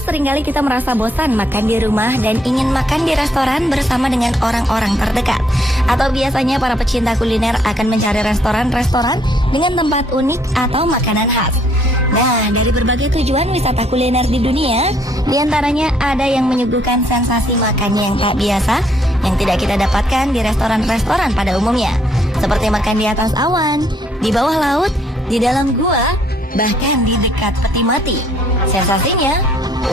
seringkali kita merasa bosan makan di rumah dan ingin makan di restoran bersama dengan orang-orang terdekat. Atau biasanya para pecinta kuliner akan mencari restoran-restoran dengan tempat unik atau makanan khas. Nah, dari berbagai tujuan wisata kuliner di dunia, diantaranya ada yang menyuguhkan sensasi makan yang tak biasa, yang tidak kita dapatkan di restoran-restoran pada umumnya. Seperti makan di atas awan, di bawah laut, di dalam gua, bahkan di dekat peti mati. Sensasinya,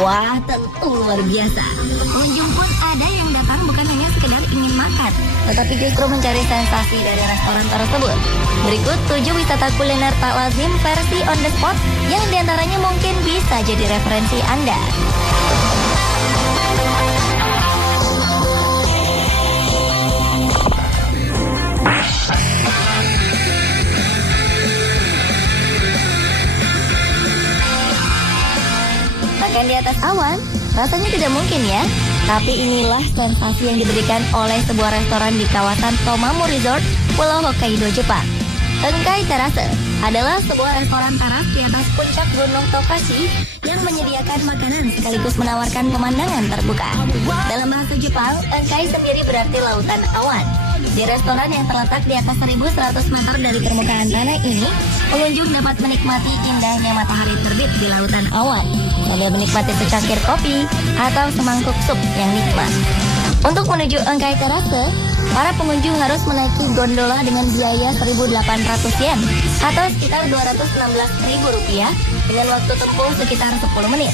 wah tentu luar biasa. Pengunjung pun ada yang datang bukan hanya sekedar ingin makan, tetapi justru mencari sensasi dari restoran tersebut. Berikut 7 wisata kuliner tak lazim versi on the spot yang diantaranya mungkin bisa jadi referensi Anda. Makan di atas awan, rasanya tidak mungkin ya. Tapi inilah sensasi yang diberikan oleh sebuah restoran di kawasan Tomamu Resort, Pulau Hokkaido, Jepang. Engkai Terrace adalah sebuah restoran teras di atas puncak Gunung Tokashi yang menyediakan makanan sekaligus menawarkan pemandangan terbuka. Dalam bahasa Jepang, Engkai sendiri berarti lautan awan. Di restoran yang terletak di atas 1.100 meter dari permukaan tanah ini, pengunjung dapat menikmati indahnya matahari terbit di lautan awan sambil menikmati secangkir kopi atau semangkuk sup yang nikmat. Untuk menuju Engkai Terrace, para pengunjung harus menaiki gondola dengan biaya 1.800 yen atau sekitar Rp216.000 dengan waktu tempuh sekitar 10 menit.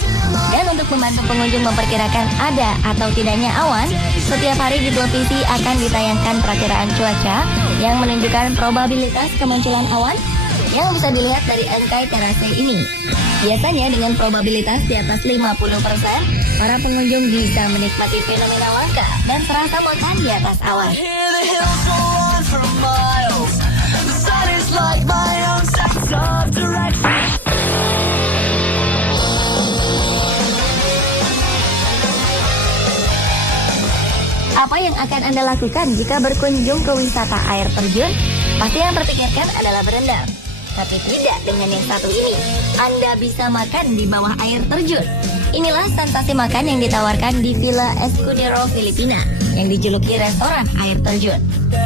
Dan untuk membantu pengunjung memperkirakan ada atau tidaknya awan, setiap hari di televisi akan ditayangkan perakiraan cuaca yang menunjukkan probabilitas kemunculan awan yang bisa dilihat dari Engkai Terrace ini. Biasanya dengan probabilitas di atas 50%, para pengunjung bisa menikmati fenomena langka dan serasa makan di atas awan. Apa yang akan Anda lakukan jika berkunjung ke wisata air terjun? Pasti yang terpikirkan adalah berendam. Tapi tidak dengan yang satu ini. Anda bisa makan di bawah air terjun. Inilah sensasi makan yang ditawarkan di Villa Escudero, Filipina, yang dijuluki restoran air terjun.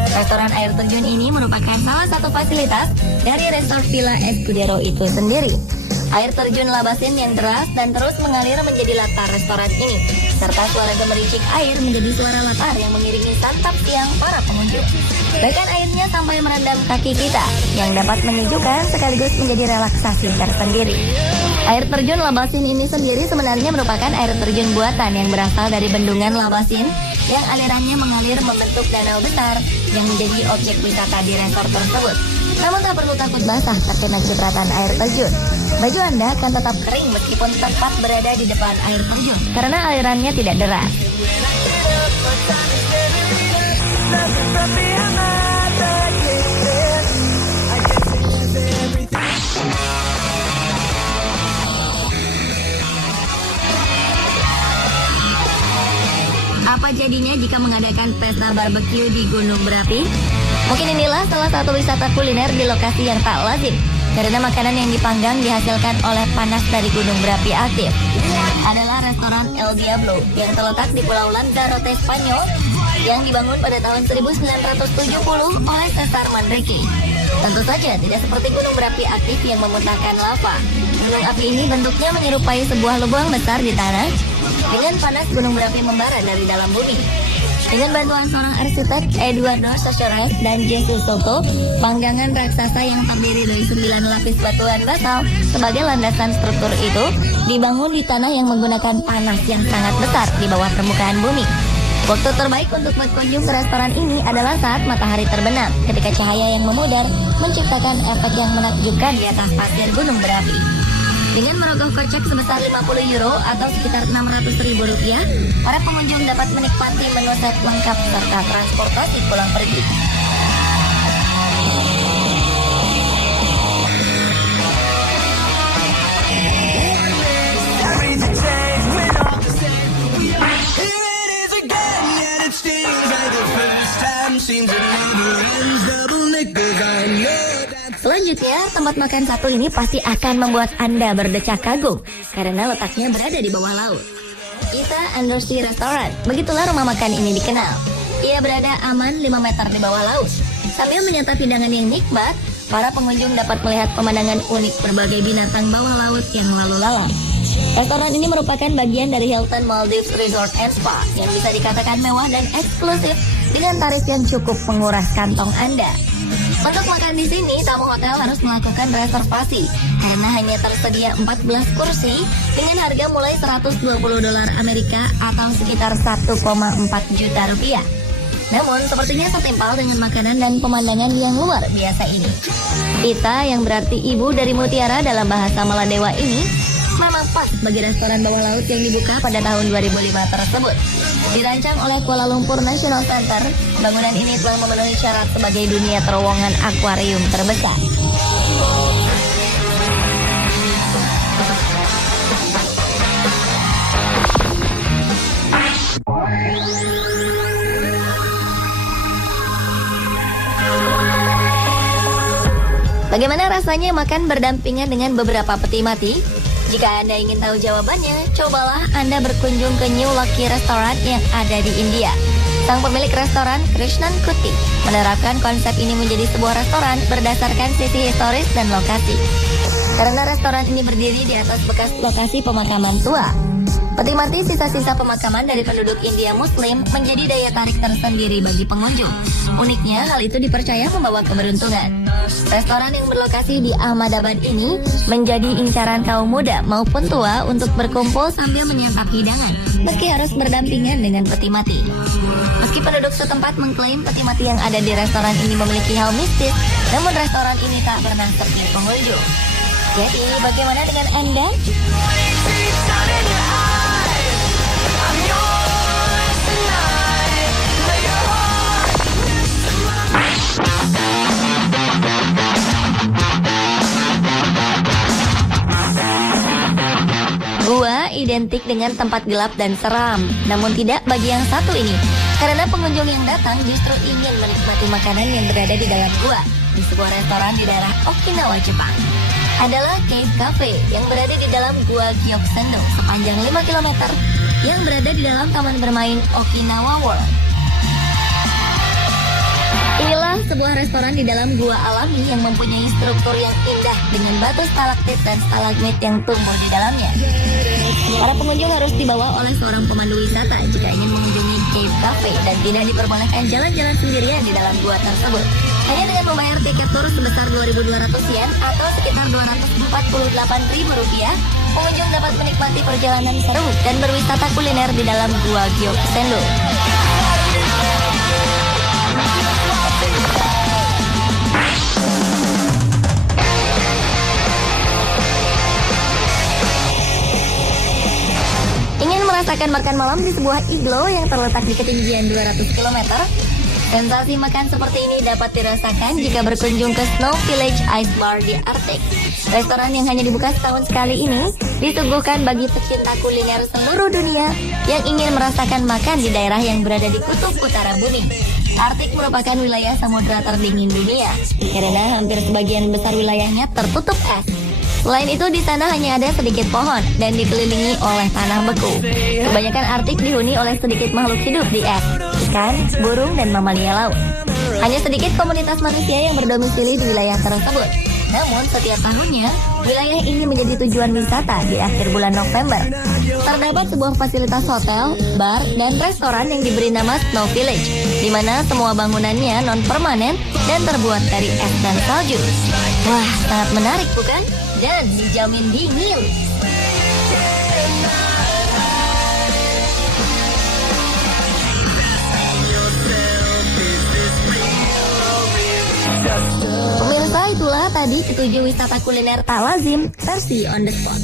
Restoran air terjun ini merupakan salah satu fasilitas dari resort Villa Escudero itu sendiri. Air terjun labasin yang deras dan terus mengalir menjadi latar restoran ini, serta suara gemericik air menjadi suara latar yang mengiringi santap siang para pengunjung. Bahkan airnya sampai merendam kaki kita, yang dapat menyejukkan sekaligus menjadi relaksasi tersendiri. Air terjun labasin ini sendiri sebenarnya merupakan air terjun buatan yang berasal dari bendungan labasin yang alirannya mengalir membentuk danau besar yang menjadi objek wisata di resort tersebut. Namun tak perlu takut basah terkena cipratan air terjun. Baju Anda akan tetap kering meskipun tepat berada di depan air terjun karena alirannya tidak deras. Apa jadinya jika mengadakan pesta barbeque di gunung berapi? Mungkin inilah salah satu wisata kuliner di lokasi yang tak lazim, karena makanan yang dipanggang dihasilkan oleh panas dari gunung berapi aktif. Adalah restoran El Diablo yang terletak di Pulau Lanzarote, Spanyol, yang dibangun pada tahun 1970 oleh Cesar Manrique. Tentu saja tidak seperti gunung berapi aktif yang memuntahkan lava. Gunung api ini bentuknya menyerupai sebuah lubang besar di tanah dengan panas gunung berapi membara dari dalam bumi. Dengan bantuan seorang arsitek Eduardo Soares dan Jesus Soto, panggangan raksasa yang terdiri dari 9 lapis batuan basal sebagai landasan struktur itu dibangun di tanah yang menggunakan panas yang sangat besar di bawah permukaan bumi. Waktu terbaik untuk berkunjung ke restoran ini adalah saat matahari terbenam, ketika cahaya yang memudar menciptakan efek yang menakjubkan di atas pasir gunung berapi. Dengan merogoh kocek sebesar 50 euro atau sekitar Rp600.000, para pengunjung dapat menikmati menu set lengkap serta transportasi pulang pergi. Selanjutnya, tempat makan satu ini pasti akan membuat Anda berdecak kagum karena letaknya berada di bawah laut. Ita Undersea Restaurant, begitulah rumah makan ini dikenal. Ia berada aman 5 meter di bawah laut. Sambil menyantap hidangan yang nikmat, para pengunjung dapat melihat pemandangan unik berbagai binatang bawah laut yang lalu lalang. Restoran ini merupakan bagian dari Hilton Maldives Resort and Spa yang bisa dikatakan mewah dan eksklusif dengan tarif yang cukup menguras kantong Anda. Untuk makan di sini, tamu hotel harus melakukan reservasi karena hanya tersedia 14 kursi dengan harga mulai $120 Amerika atau sekitar 1,4 juta rupiah. Namun, sepertinya setimpal dengan makanan dan pemandangan yang luar biasa ini. Ita, yang berarti ibu dari mutiara dalam bahasa Maladewa ini, memang pas bagi restoran bawah laut yang dibuka pada tahun 2005 tersebut. Dirancang oleh Kuala Lumpur National Center, bangunan ini telah memenuhi syarat sebagai dunia terowongan akuarium terbesar. Bagaimana rasanya makan berdampingan dengan beberapa peti mati? Jika Anda ingin tahu jawabannya, cobalah Anda berkunjung ke New Lucky Restaurant yang ada di India. Sang pemilik restoran, Krishnan Kuti, menerapkan konsep ini menjadi sebuah restoran berdasarkan sisi historis dan lokasi. Karena restoran ini berdiri di atas bekas lokasi pemakaman tua, peti mati sisa-sisa pemakaman dari penduduk India Muslim menjadi daya tarik tersendiri bagi pengunjung. Uniknya, hal itu dipercaya membawa keberuntungan. Restoran yang berlokasi di Ahmedabad ini menjadi incaran kaum muda maupun tua untuk berkumpul sambil menyantap hidangan, meski harus berdampingan dengan peti mati. Meski penduduk setempat mengklaim peti mati yang ada di restoran ini memiliki hal mistis, namun restoran ini tak pernah sepi pengunjung. Jadi, bagaimana dengan Anda? Gua identik dengan tempat gelap dan seram, namun tidak bagi yang satu ini. Karena pengunjung yang datang justru ingin menikmati makanan yang berada di dalam gua di sebuah restoran di daerah Okinawa, Jepang. Adalah Cave Cafe yang berada di dalam gua Gyokusendo sepanjang 5 km yang berada di dalam taman bermain Okinawa World. Inilah sebuah restoran di dalam gua alami yang mempunyai struktur yang indah dengan batu stalaktit dan stalagmit yang tumbuh di dalamnya. Para pengunjung harus dibawa oleh seorang pemandu wisata jika ingin mengunjungi Cave Cafe dan tidak diperbolehkan jalan-jalan sendirian di dalam gua tersebut. Hanya dengan membayar tiket tur sebesar 2.200 yen atau sekitar 248.000 rupiah, pengunjung dapat menikmati perjalanan seru dan berwisata kuliner di dalam gua Gyokusendo. Ingin merasakan makan malam di sebuah iglo yang terletak di ketinggian 200 km? Sensasi makan seperti ini dapat dirasakan jika berkunjung ke Snow Village Ice Bar di Arctic. Restoran yang hanya dibuka setahun sekali ini disuguhkan bagi pecinta kuliner seluruh dunia yang ingin merasakan makan di daerah yang berada di kutub utara bumi. Arctic merupakan wilayah samudra terdingin dunia karena hampir sebagian besar wilayahnya tertutup es. Selain itu, di sana hanya ada sedikit pohon dan dikelilingi oleh tanah beku. Kebanyakan Arctic dihuni oleh sedikit makhluk hidup di es, ikan, burung, dan mamalia laut. Hanya sedikit komunitas manusia yang berdomisili di wilayah tersebut. Namun, setiap tahunnya, wilayah ini menjadi tujuan wisata di akhir bulan November. Terdapat sebuah fasilitas hotel, bar, dan restoran yang diberi nama Snow Village, di mana semua bangunannya non-permanen dan terbuat dari es dan salju. Wah, sangat menarik bukan? Dan dijamin dingin. Pemirsa, itulah tadi 7 wisata kuliner tak lazim versi on the spot.